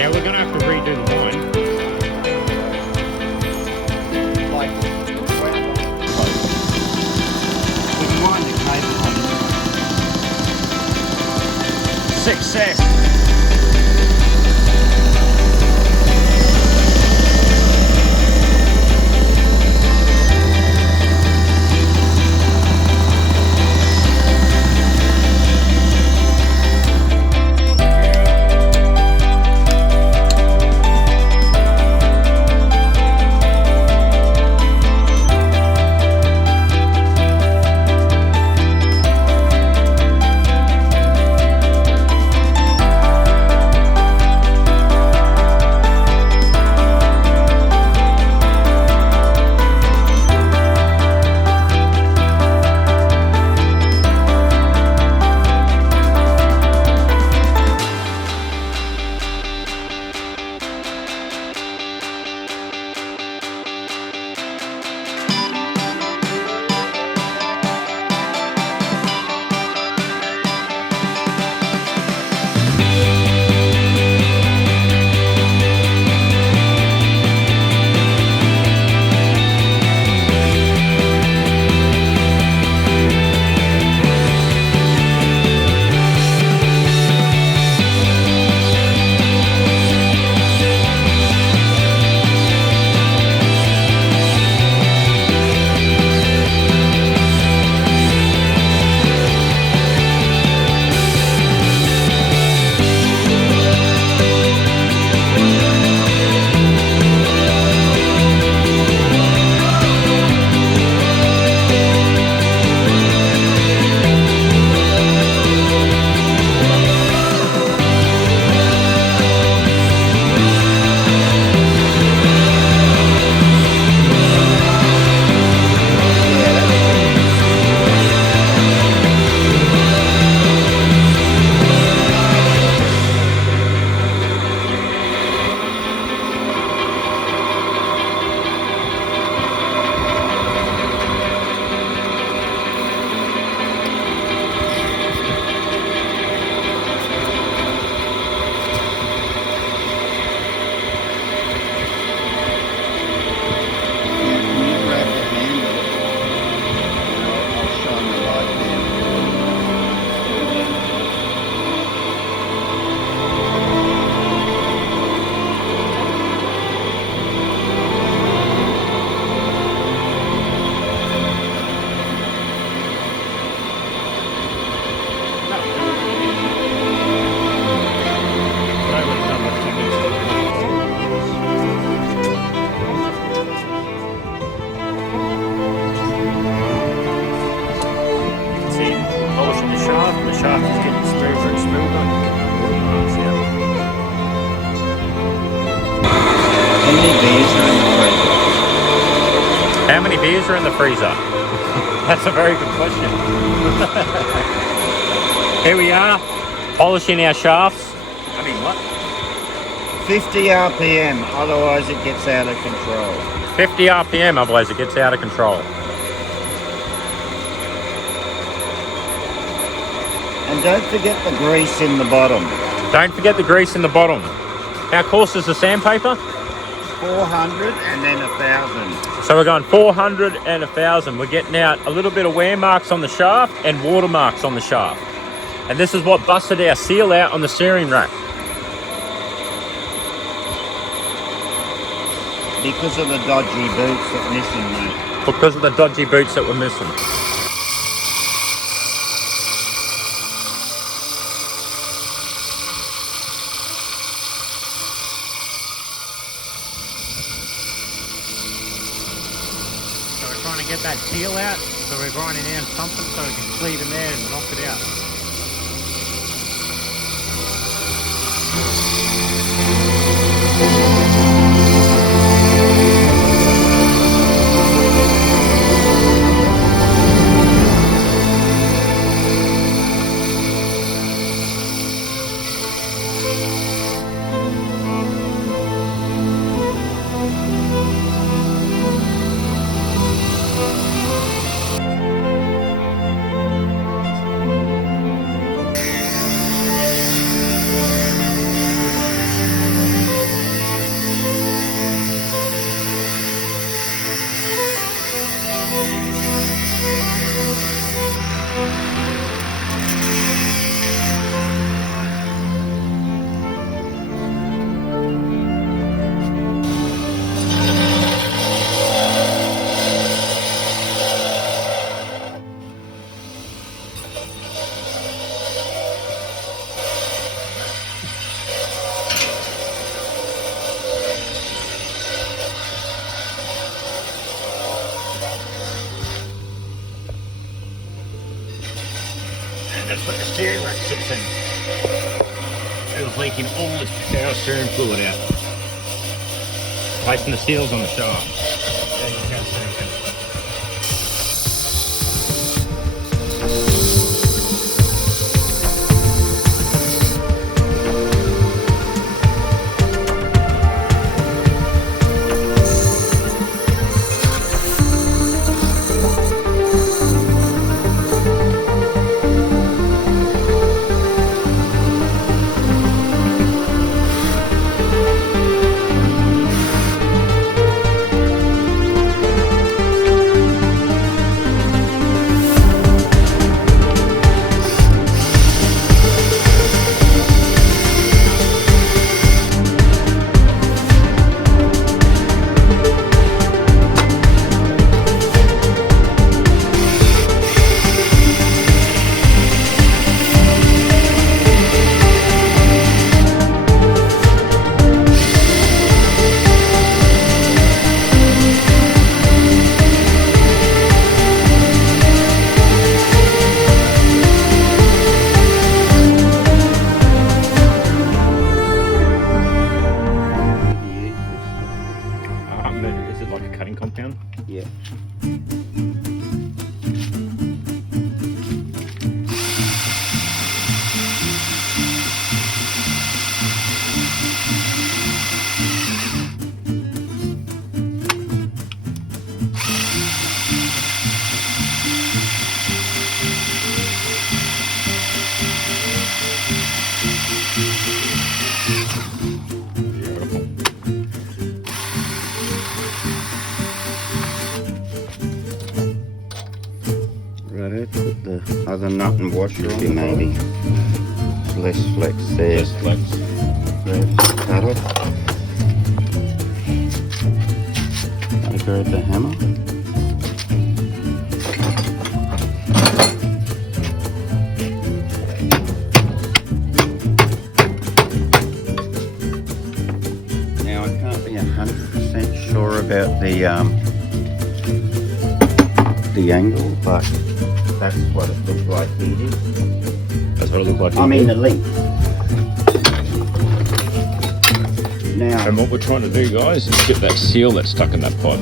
Yeah, we're going to have to redo the line. Like, we can wind the cable on. Success! How many beers are in the freezer? That's a very good question. Here we are, polishing our shafts. I mean, what? 50 RPM, otherwise it gets out of control. 50 RPM, otherwise it gets out of control. And don't forget the grease in the bottom. Don't forget the grease in the bottom. How coarse is the sandpaper? 400 and then 1,000. So we're going 400 and 1,000. We're getting out a little bit of wear marks on the shaft and water marks on the shaft. And this is what busted our seal out on the steering rack. Because of the dodgy boots that missing, mate. Because of the dodgy boots that were missing. So we're trying to get that seal out, so we're grinding down something so we can cleave in there and knock it out. faucets and it was leaking all this power steering fluid out. Placing the seals on the shaft. There's your power steering pin. Is it like a cutting compound? Yeah. Right, put the other nut and washer on maybe. There's less flex there. Yes, flex. Cut it. Gotta grab the hammer. Now I can't be 100% sure about the angle, but that's what it looks like here. That's what it looked like. I mean the length. Now, And what we're trying to do, guys, is get that seal that's stuck in that pipe.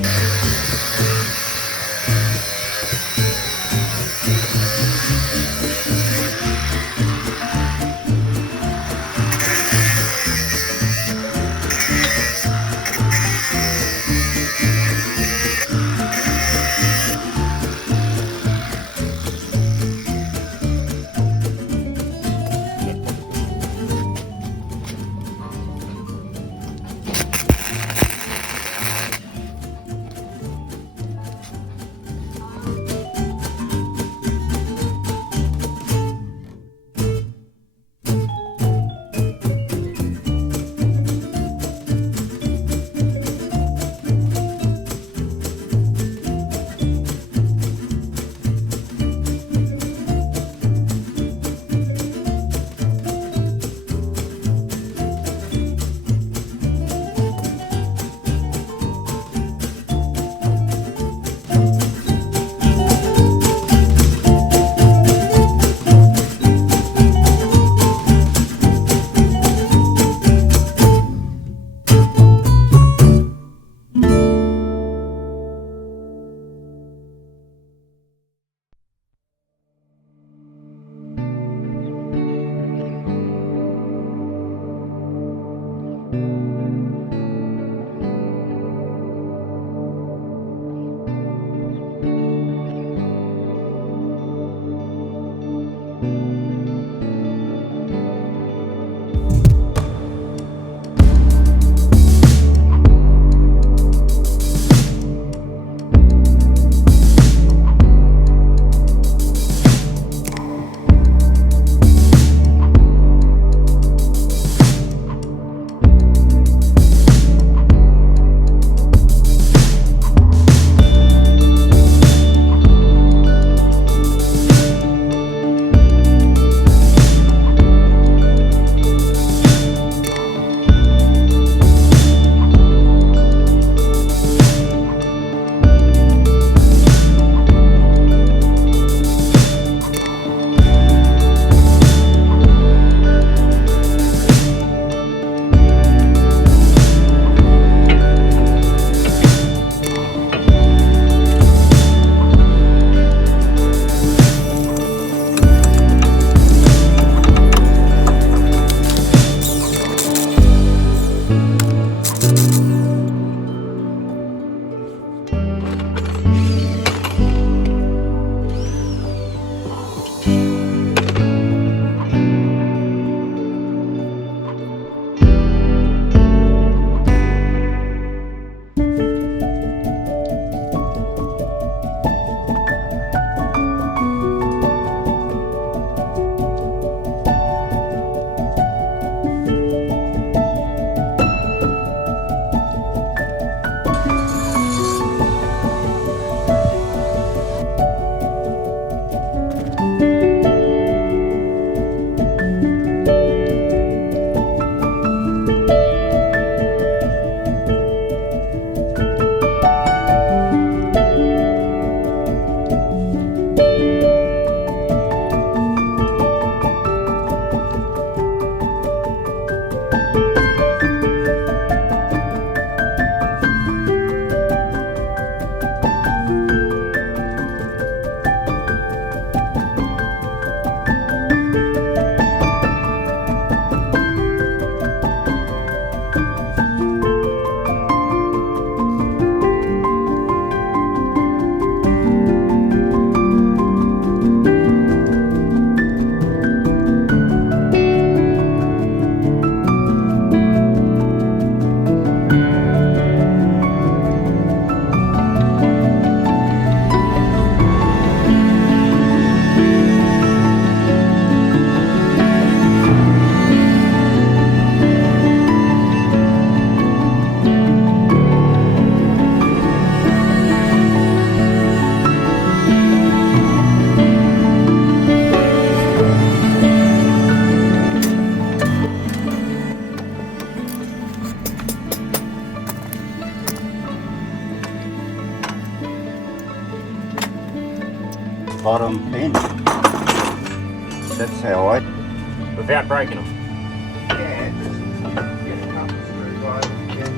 bottom pin. That's how I... Without breaking them. Yeah, just get a couple of screwdrivers again.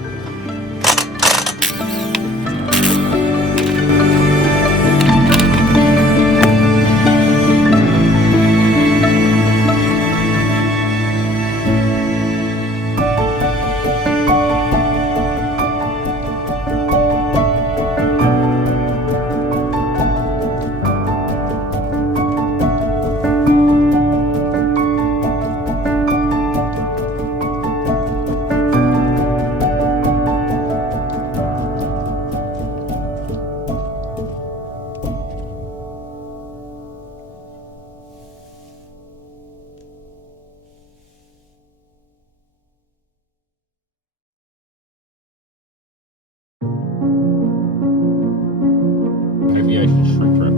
Aviation shrink wrap.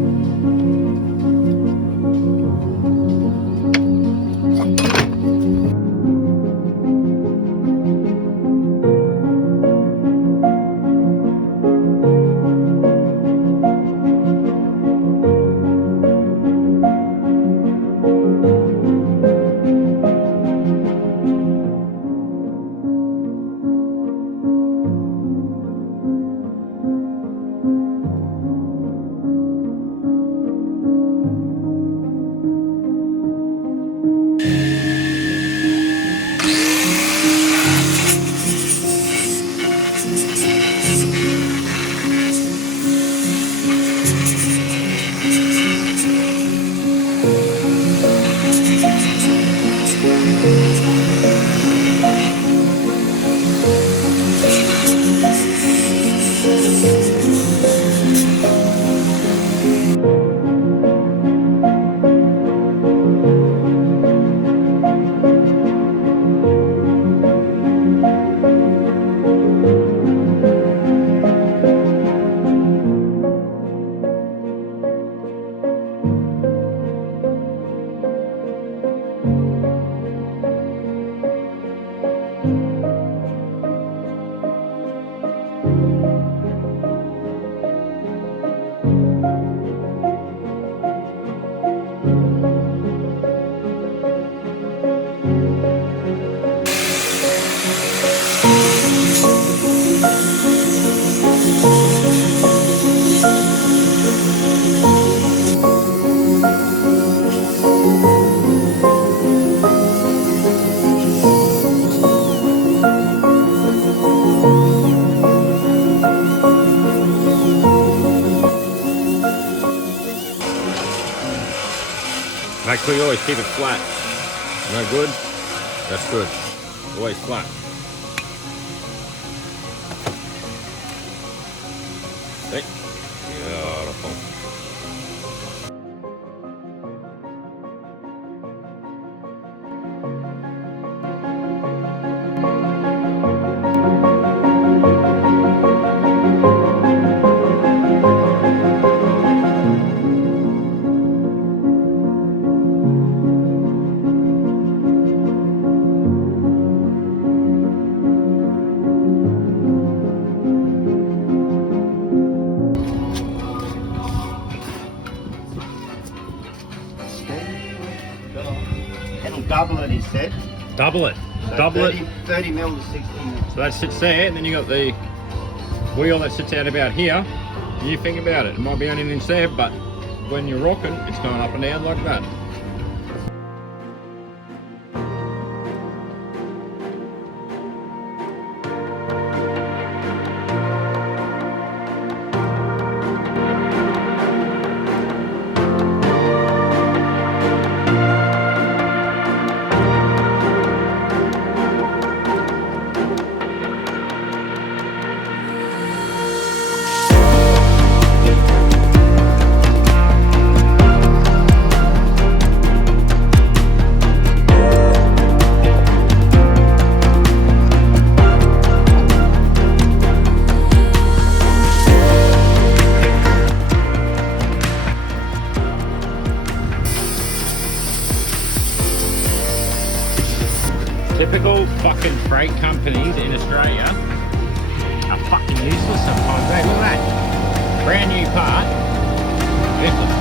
Make sure you always keep it flat. No good? That's good. Always flat. See? Beautiful. It'll double it, he said. Double it. So Double 30, it. 30 mil to 60 mil. So that sits there, and then you got the wheel that sits out about here. And you think about it. It might be only an inch there, but when you're rocking, it's going up and down like that. Typical fucking freight companies in Australia are fucking useless sometimes. Hey, look at that. Brand new part. Useless.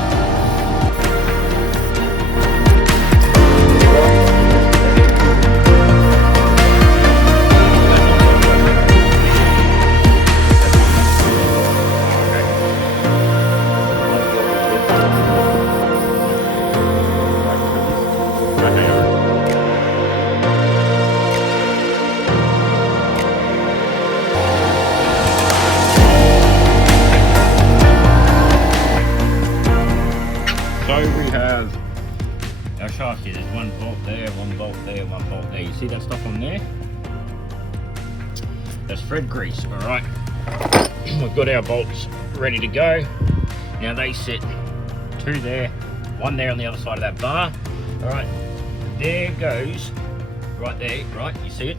see that stuff on there? That's thread grease. All right, we've got our bolts ready to go. Now they sit 2 there, 1 there on the other side of that bar. All right, there goes, right there, right, you see it?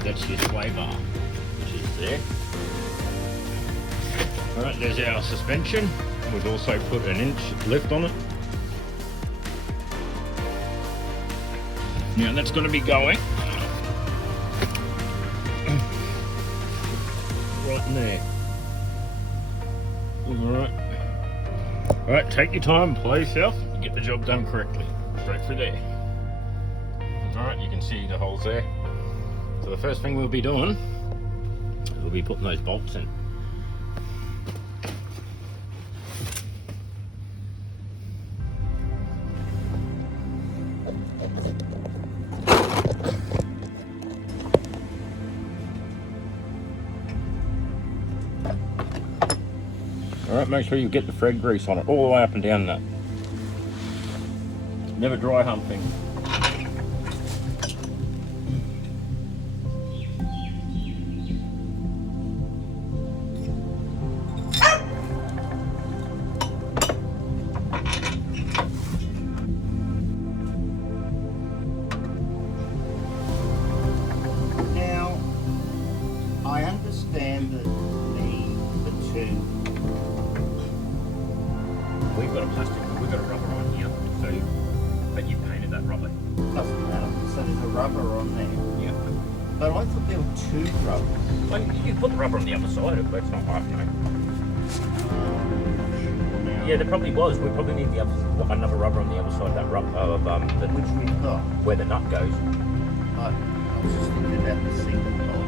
That's your sway bar, which is there. All right, there's our suspension. We've also put an inch lift on it. Now that's going to be going right in there. All right, take your time, play yourself, and get the job done correctly. Straight through there. All right, you can see the holes there. So the first thing we'll be doing is we'll be putting those bolts in. Alright, make sure you get the thread grease on it all the way up and down that. Never dry humping. Now, I understand that the two. We've got a plastic, we've got a rubber on here, so, but you painted that rubber. Doesn't matter. So there's a rubber on there. Yeah. But I thought there were 2 rubbers. Well, you can put the rubber on the other side, but it's not right, no. Yeah, there probably was. We probably need the other, another rubber on the other side of that rubber, Which we've got. where the nut goes. I was just thinking about the single bolt.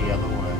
The other way.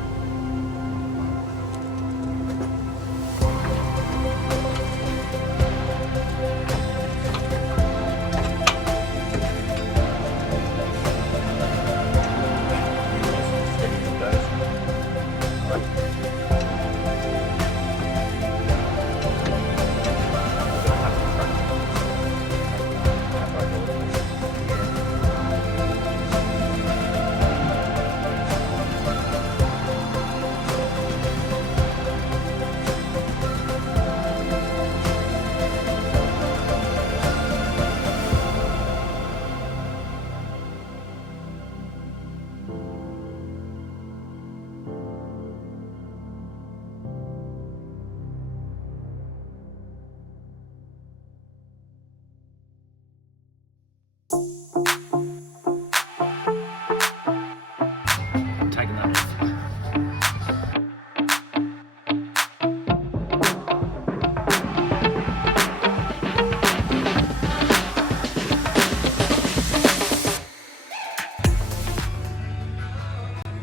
Taking that off.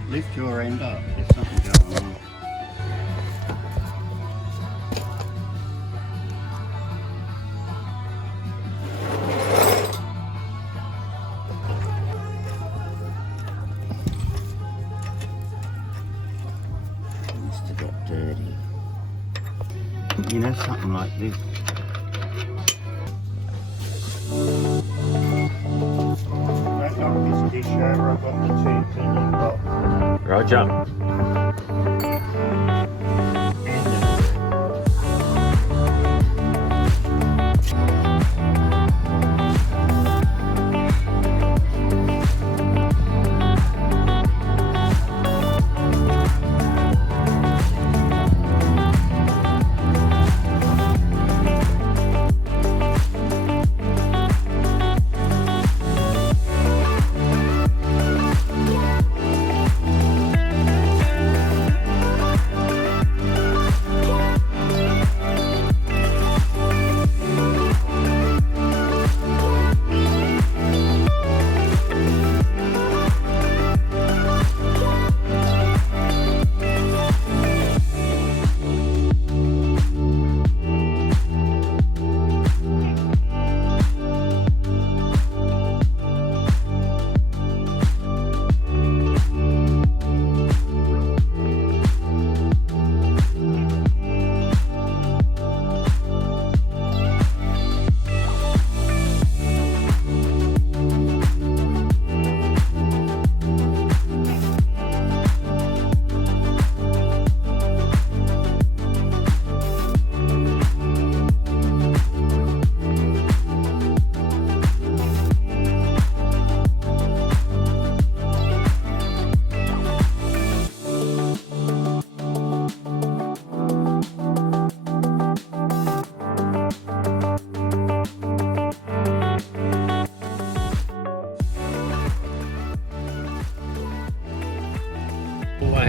Lift your end up. There's something going on. Must have got dirty. You know, something like this. Don't knock this dish over. I've got the 2 pinion bolts. Roger.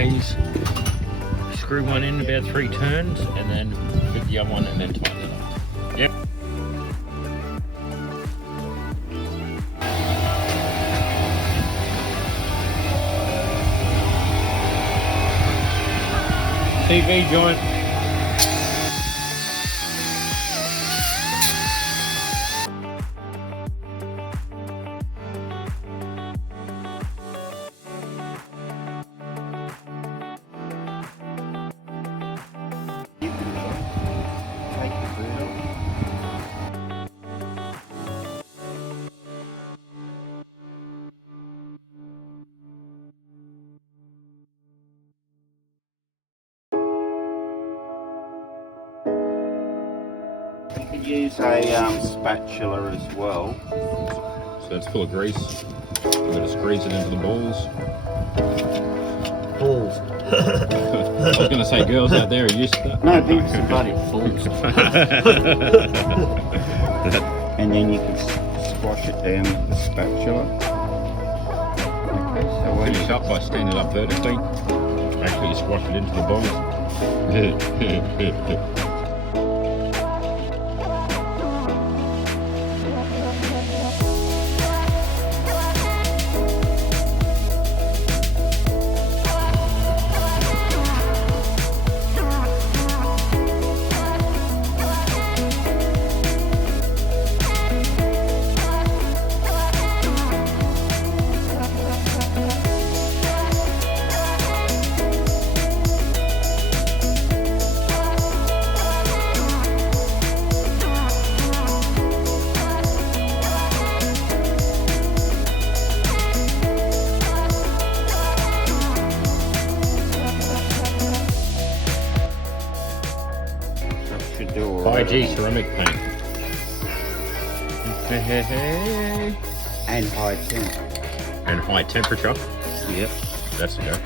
ways. Screw one in about 3 turns and then fit the other one and then tighten it up. Yep. TV joint. You could use a spatula as well. So it's full of grease. We're going to squeeze it into the balls. Balls. I was going to say girls out there are used to that. No, these are Bloody fools. And then you can squash it down with the spatula. Okay, so when Finish up by standing it up vertically. Actually, you squash it into the balls. should do all High right. G ceramic paint. And high temp. And high temperature. Yep. That's a go.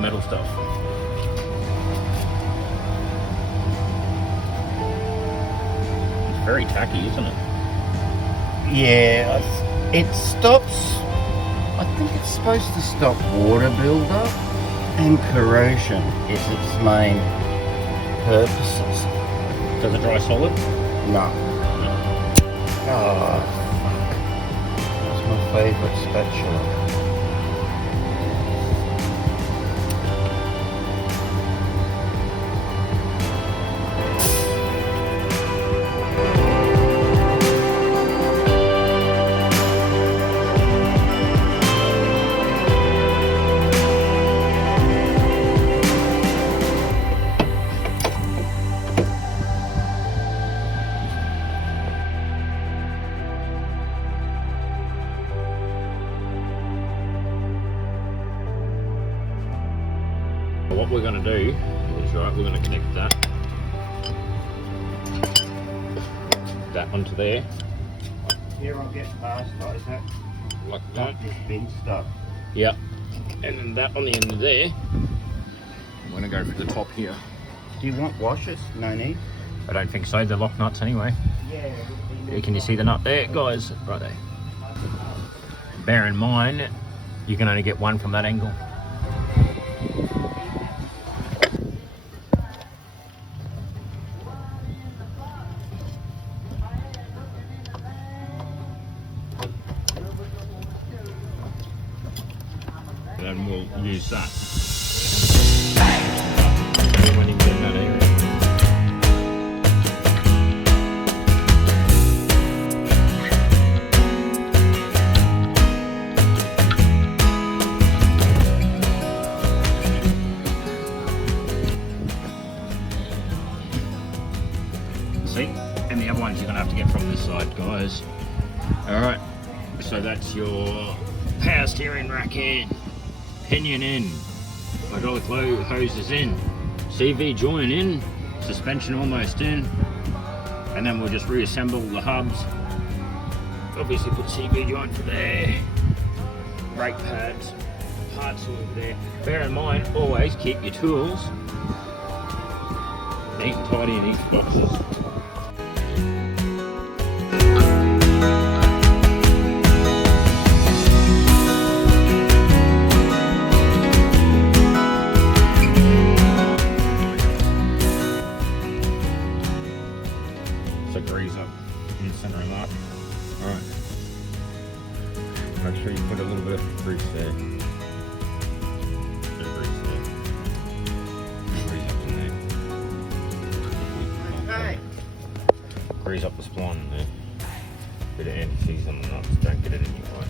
metal stuff. It's very tacky, isn't it? Yeah, it stops. I think it's supposed to stop water buildup and corrosion is its main purposes. Does it dry solid? No. Oh, fuck. That's my favourite spatula. What we're going to do is, right, we're going to connect that onto there, Here I'll get past, guys. like that. This big stuff. Yep. And then that on the end of there. I'm going to go for the top here. Do you want washers? No need. I don't think so, they're lock nuts anyway. Yeah. Can you see the nut there, guys? Right there. Bear in mind, you can only get one from that angle. And we'll use that. When you get in that area. See? And the other ones you're going to have to get from this side, guys. Alright, so that's your power steering rack in. Pinion in, hydraulic hose is in, CV join in, suspension almost in, and then we'll just reassemble the hubs. Obviously put CV joint for there, brake pads, parts over there. Bear in mind, always keep your tools neat and tidy in each boxes. Grease up in the center of that. Alright. Make sure you put a little bit of grease there. Bit of grease there. Grease up in there. Okay. Grease up the spline in there. Bit of anti-seize on the nuts, don't get it in your way.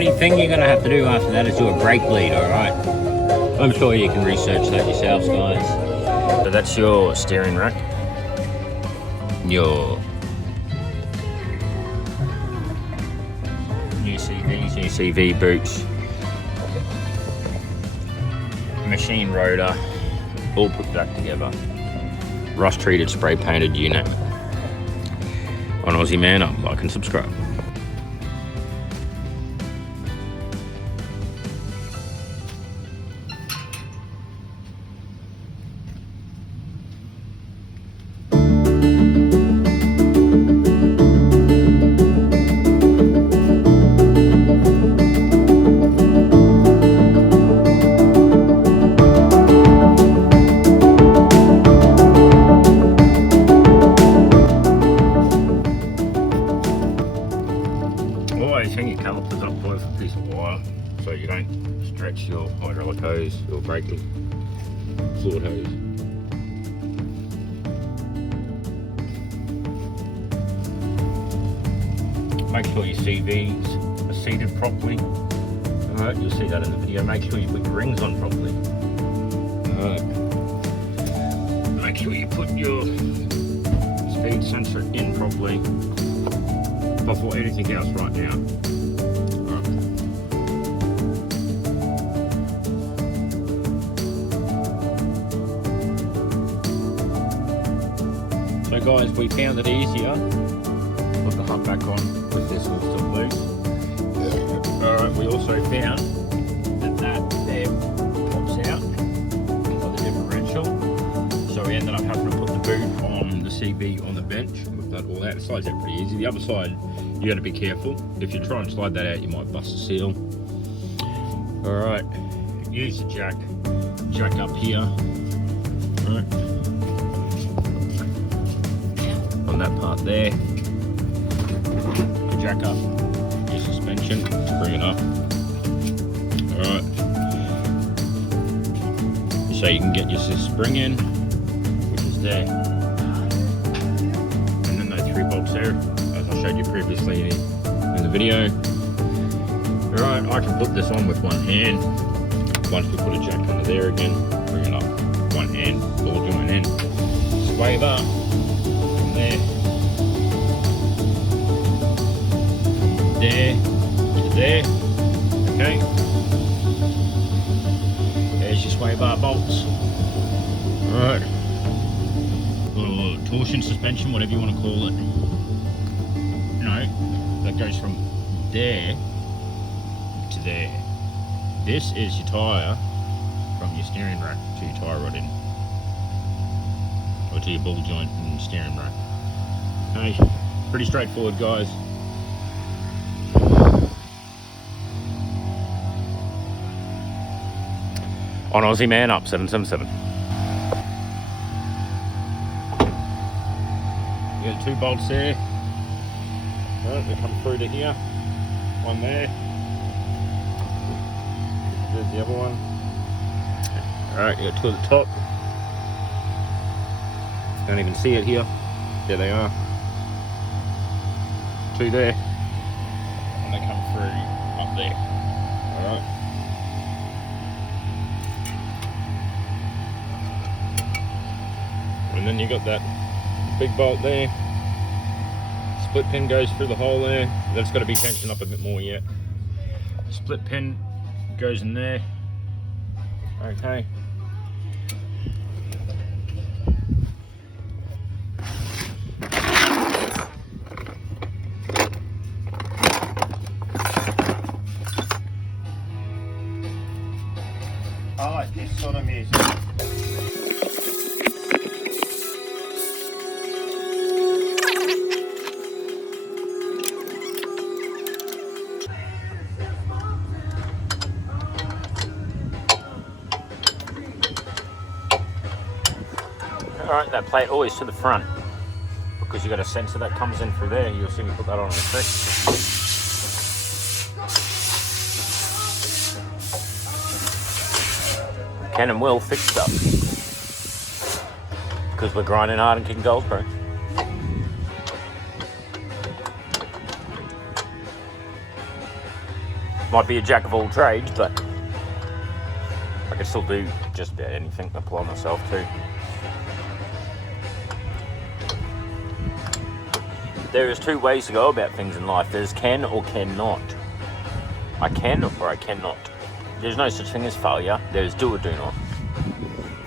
only thing you're going to have to do after that is do a brake bleed, alright? I'm sure you can research that yourselves, guys. So that's your steering rack. Your new CVs, new CV boots. Machine rotor, all put back together. Rust treated, spray painted, you name it. On Aussie Man Up, like and subscribe. Always hang your calipers up with a piece of wire so you don't stretch your hydraulic hose or braking fluid hose. Make sure your CVs are seated properly. Alright, you'll see that in the video. Make sure you put your rings on properly. Alright. Make sure you put your speed sensor in properly before anything else right now. Alright. So guys, we found it easier. Put the hub back on with this all still loose. Alright, we also found that there pops out by the differential. So we ended up having to put the boot on the CB on the bench. With that all out, it slides out pretty easy. The other side, you got to be careful. If you try and slide that out, you might bust the seal. Alright, use the jack up here. Alright. On that part there. Jack up your suspension to bring it up. Alright. So you can get your spring in, which is there. And then those 3 bolts there, as I showed you previously in the video. Alright, I can put this on with one hand. Once we put a jack under there again, bring it up. One hand, ball joint in. Sway it up from there. There to there. Okay. There's your sway bar bolts. Alright. Little torsion suspension, whatever you want to call it. No, that goes from there to there. This is your tyre from your steering rack to your tyre rod in. Or to your ball joint and steering rack. Okay, pretty straightforward, guys. On Aussie Man Up 777. You got 2 bolts there. Right, they come through to here. One there. There's the other one. Alright, you got 2 at the top. Don't even see it here. There they are. 2 there. And they come through up there. Alright. And then you got that big bolt there. Split pin goes through the hole there. That's got to be tensioned up a bit more yet. Split pin goes in there. Okay. I like this sort of music. Alright, that plate always to the front because you got a sensor that comes in through there. You'll see me put that on in a sec. Can and will fix stuff because we're grinding hard and kicking goals, bro. Might be a jack of all trades, but I can still do just about anything, apply myself to. There is two ways to go about things in life. There's can or cannot. I can or I cannot. There's no such thing as failure. There's do or do not.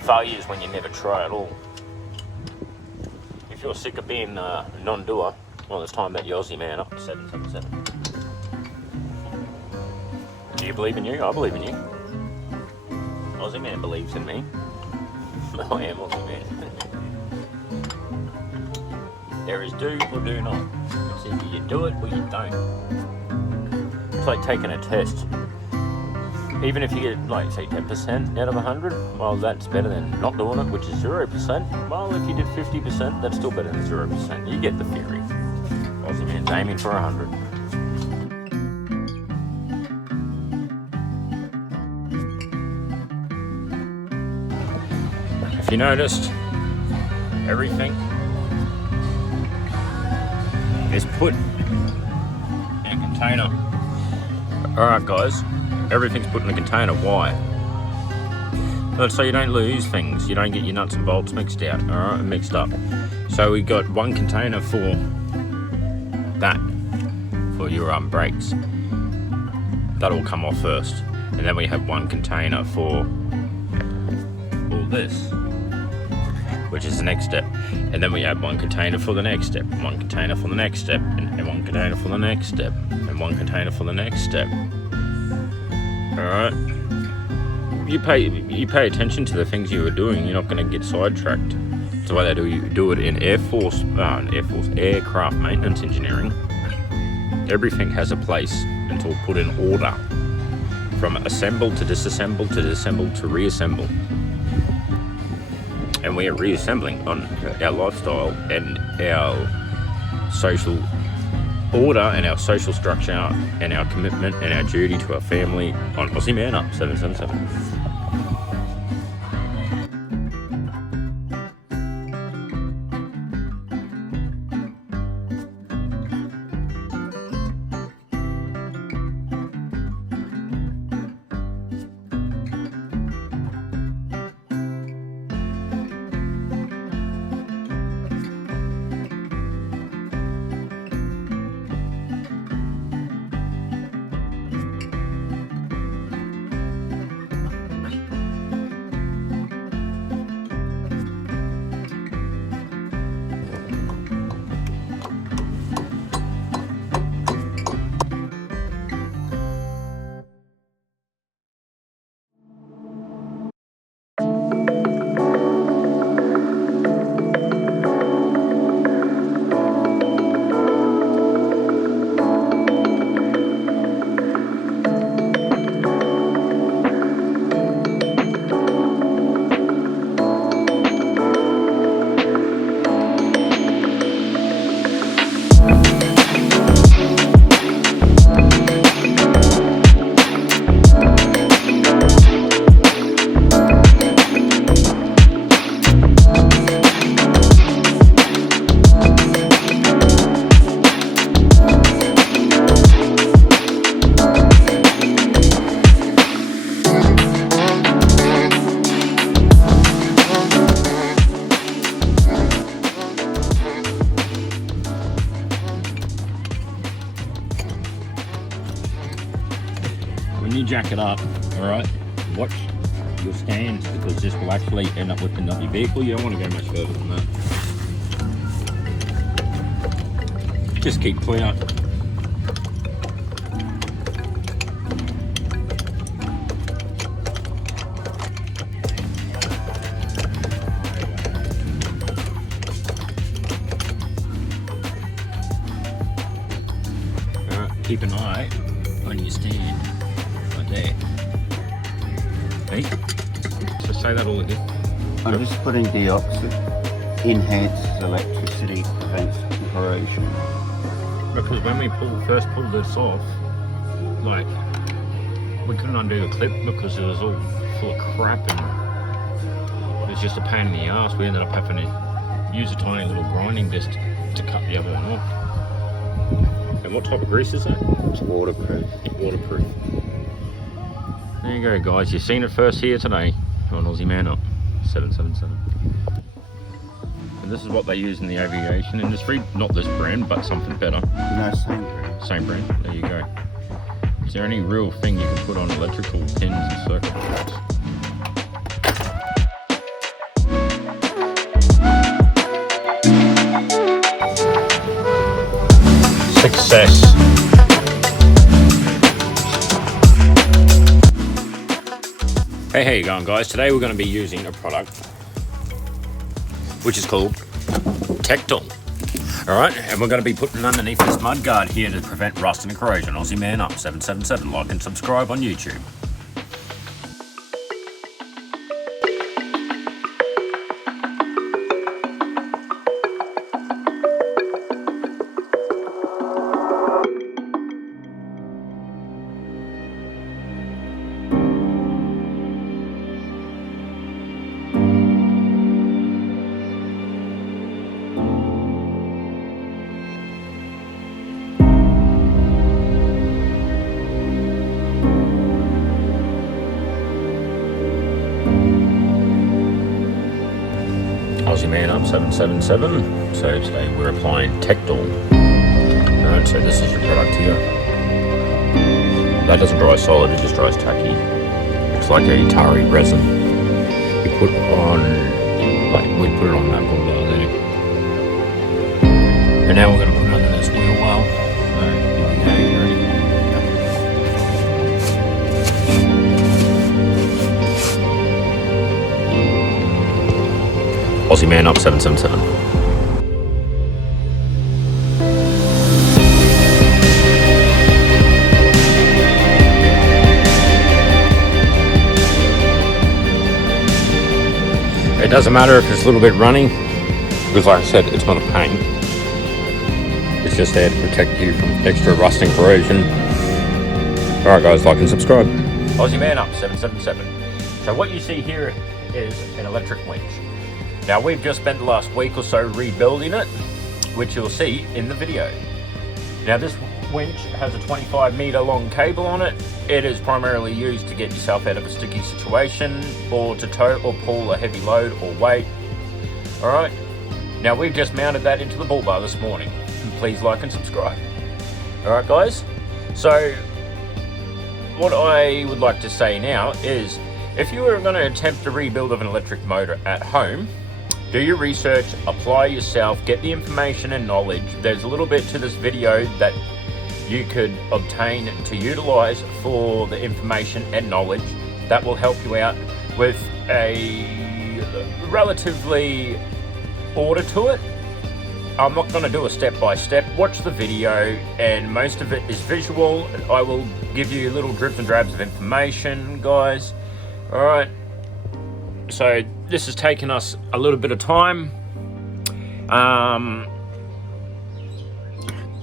Failure is when you never try at all. If you're sick of being a non-doer, well, it's time that you Aussie man up to 777. Do you believe in you? I believe in you. Aussie man believes in me. I am Aussie man. There is do or do not. It's either you do it or you don't. It's like taking a test. Even if you get, like, say, 10% out of 100, well, that's better than not doing it, which is 0%. Well, if you did 50%, that's still better than 0%. You get the theory. Aussie man's aiming for 100. If you noticed, everything is put in a container. Alright guys, everything's put in a container. Why? Well, so you don't lose things, you don't get your nuts and bolts mixed out, alright, mixed up. So we got one container for that, for your brakes. That'll come off first. And then we have one container for all this, which is the next step. And then we have one container for the next step, one container for the next step, and one container for the next step, and one container for the next step. Alright? You pay attention to the things you are doing, you're not going to get sidetracked. That's why they do it in aircraft maintenance engineering. Everything has a place until put in order. From assemble to disassemble to disassemble to reassemble. And we are reassembling on our lifestyle and our social order and our social structure and our commitment and our duty to our family on Aussie Man Up 777. When you jack it up, alright, watch your stands because this will actually end up lifting up your vehicle. You don't want to go much further than that. Just keep clear. Alright, keep an eye on your stand. There. Hey, so say that all again. I'm just putting the opposite. Enhances electricity, prevents corrosion. Because when we first pulled this off, like, we couldn't undo the clip because it was all full of crap and it was just a pain in the ass. We ended up having to use a tiny little grinding disc to cut the other one off. And what type of grease is that? It's waterproof. Waterproof. There you go, guys. You've seen it first here today on Aussie Man Up 777. And this is what they use in the aviation industry. Not this brand, but something better. No, same brand. Same brand. There you go. Is there any real thing you can put on electrical pins and circuit boards? Success. Hey, how you going, guys? Today we're going to be using a product which is called Tectal. Alright, and we're going to be putting underneath this mud guard here to prevent rust and corrosion. Aussie Man Up 777. Like and subscribe on YouTube. Aussie Man Up 777. So today we're applying Tectal. Alright, so this is your product here. That doesn't dry solid, it just dries tacky. It's like a Tyre resin. You put on, like we put it on that bull bar there. And now we're going to put it under this wheel well. So here we go, you ready? Aussie Man Up 777. It doesn't matter if it's a little bit running, because like I said, it's not a pain. It's just there to protect you from extra rust and corrosion. Alright guys, like and subscribe. Aussie Man Up 777. So what you see here is an electric winch. Now we've just spent the last week or so rebuilding it, which you'll see in the video. Now this winch has a 25-meter long cable on it. It is primarily used to get yourself out of a sticky situation or to tow or pull a heavy load or weight. Alright, now we've just mounted that into the bull bar this morning. Please like and subscribe. Alright guys, so what I would like to say now is if you are going to attempt a rebuild of an electric motor at home, do your research, apply yourself, get the information and knowledge. There's a little bit to this video that you could obtain to utilize for the information and knowledge that will help you out with a relatively order to it. I'm not going to do a step-by-step. Watch the video, and most of it is visual. I will give you little dribs and drabs of information, guys. Alright, so this has taken us a little bit of time.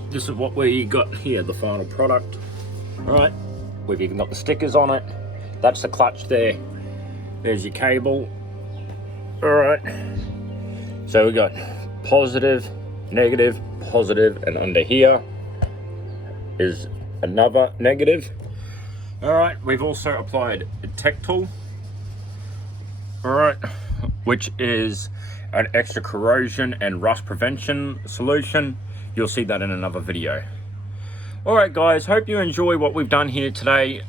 This is what we got here, the final product. Alright, we've even got the stickers on it. That's the clutch there. There's your cable. Alright, so we got positive, negative, positive, and under here is another negative. Alright, we've also applied Tectal, alright, which is an extra corrosion and rust prevention solution. You'll see that in another video. Alright guys, hope you enjoy what we've done here today.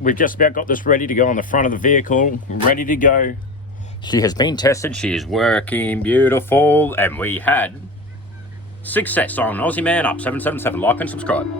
We've just about got this ready to go on the front of the vehicle, ready to go. She has been tested, she is working beautiful, and we had success on Aussie Man Up 777. Like and subscribe.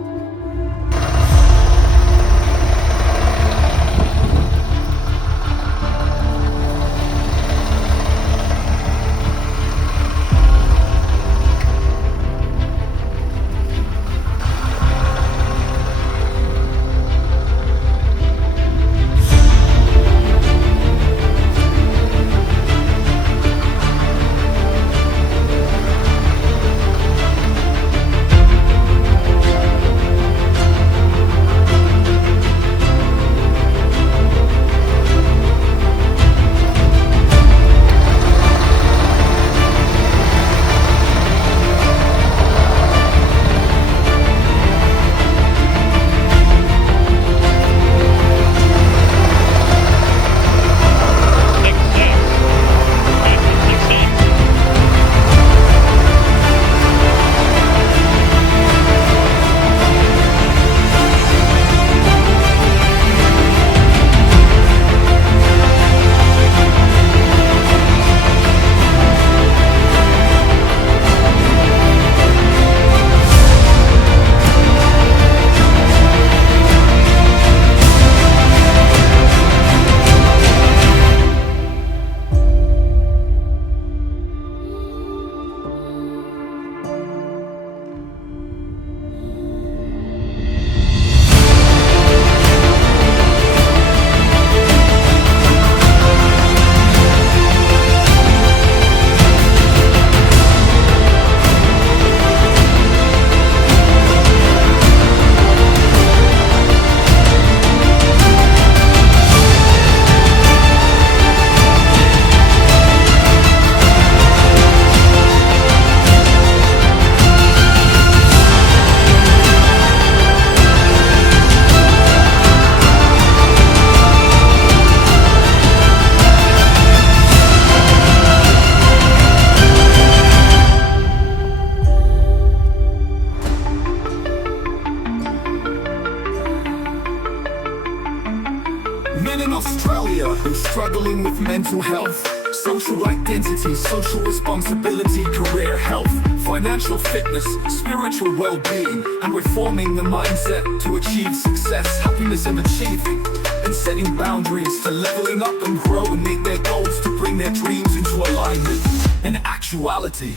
Men in Australia who struggling with mental health, social identity, social responsibility, career health, financial fitness, spiritual well-being, and reforming the mindset to achieve success, happiness and achieving, and setting boundaries to leveling up and grow and meet their goals to bring their dreams into alignment and actuality.